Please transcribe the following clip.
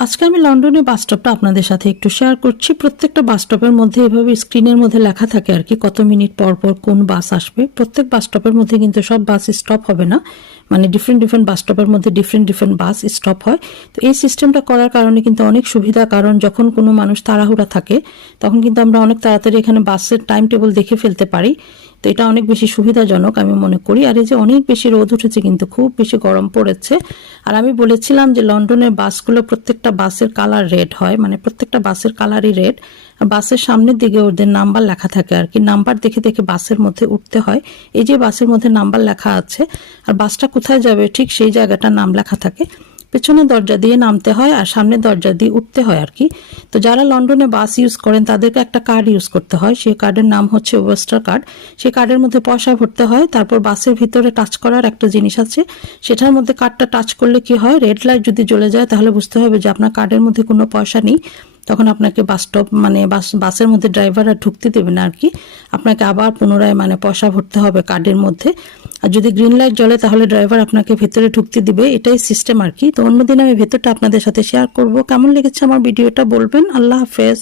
আজকে আমি লন্ডনের বাস স্টপটা আপনাদের সাথে একটু শেয়ার করছি। প্রত্যেকটা বাস স্টপের মধ্যে এভাবে স্ক্রিনের মধ্যে লেখা থাকে আর কি কত মিনিট পর পর কোন বাস আসবে। প্রত্যেক বাস স্টপের মধ্যে কিন্তু সব বাস স্টপ হবে না, মানে ডিফারেন্ট বাস স্টপের মধ্যে ডিফারেন্ট বাস স্টপ হয়। তো এই সিস্টেমটা করার কারণে কিন্তু অনেক সুবিধা, কারণ যখন কোনো মানুষ তাড়াহুড়া থাকে তখন কিন্তু আমরা অনেক তাড়াতাড়ি এখানে বাসের টাইম টেবিল দেখে ফেলতে পারি। তো এটা অনেক বেশি সুবিধাজনক আমি মনে করি। আর এই যে অনেক বেশি রোদ উঠেছে, কিন্তু খুব বেশি গরম পড়েছে। আর আমি বলেছিলাম যে লন্ডনের বাসগুলো প্রত্যেকটা বাসের কালার রেড হয়, মানে প্রত্যেকটা বাসের কালারই রেড। আর বাসের সামনের দিকে ওদের নাম্বার লেখা থাকে আর কি, নাম্বার দেখে দেখে বাসের মধ্যে উঠতে হয়। এই যে বাসের মধ্যে নাম্বার লেখা আছে আর বাসটা কোথায় যাবে ঠিক সেই জায়গাটার নাম লেখা থাকে। পেছনের দরজা দিয়ে নামতে হয় আর সামনের দরজা দিয়ে উঠতে হয় আর কি। তো যারা লন্ডনে বাস ইউজ করেন তাদেরকে একটা কার্ড ইউজ করতে হয়, সেই কার্ডের নাম হচ্ছে ওয়েস্টার কার্ড। সেই কার্ডের মধ্যে পয়সা ভরতে হয়, তারপর বাসের ভিতরে টাচ করার একটা জিনিস আছে, সেটার মধ্যে কার্ডটা টাচ করলে কি হয়, রেড লাইট যদি জ্বলে যায় তাহলে বুঝতে হবে যে আপনার কার্ডের মধ্যে কোনো পয়সা নেই। তখন আপনাকে বাস স্টপ মানে বাসের মধ্যে ড্রাইভার আর ঢুকতে দেবে না আর কি। আপনাকে আবার পুনরায় মানে পয়সা ভরতে হবে কার্ডের মধ্যে। আর যদি গ্রিন লাইট জ্বলে তাহলে ড্রাইভার আপনাকে ভেতরে ঢুকতে দিবে, এটাই সিস্টেম আর কি। তো অন্যদিন আমি ভেতরটা আপনাদের সাথে শেয়ার করব। কেমন লেগেছে আমার ভিডিওটা বলবেন। আল্লাহ হাফেজ।